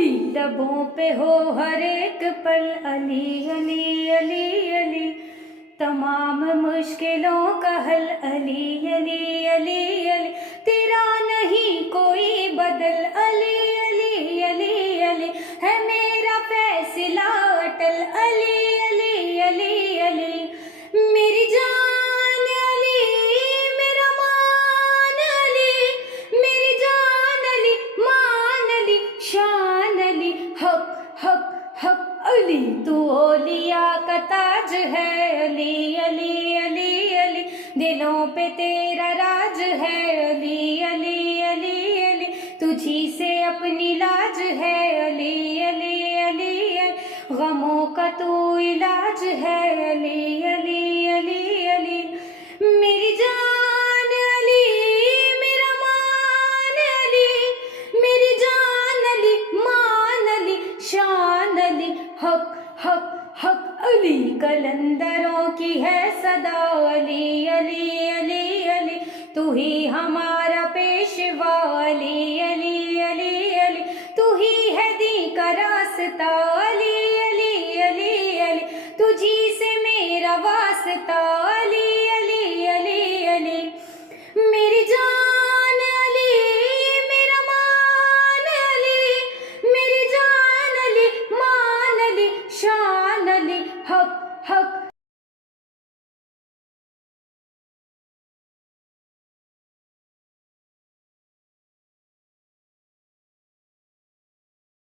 علی لبوں پہ ہو ہر ایک پل علی علی علی علی، تمام مشکلوں کا حل علی علی علی علی، تیرا نہیں کوئی بدل علی علی علی علی، ہے میرا فیصلہ اٹل علی علی علی علی، میری جان علی میرا مان علی، میری جان علی مان علی شان علی، حق حق حق علی، تو اولیاء کا تاج ہے علی علی علی علی، دلوں پہ تیرا راج ہے علی علی علی علی، تجھی سے اپنی لاج ہے علی علی علی علی، غموں کا تو علاج ہے علی علی علی علی، میری جان علی میرا مان علی، میری جان علی مان علی شان علی، حق حق حق علی، قلندروں کی ہے صدا علی علی علی علی، تو ہی ہمارا پیشوا علی علی علی علی، تو ہی ہے دین کا راستہ علی علی علی علی، تجھی سے میرا واسطہ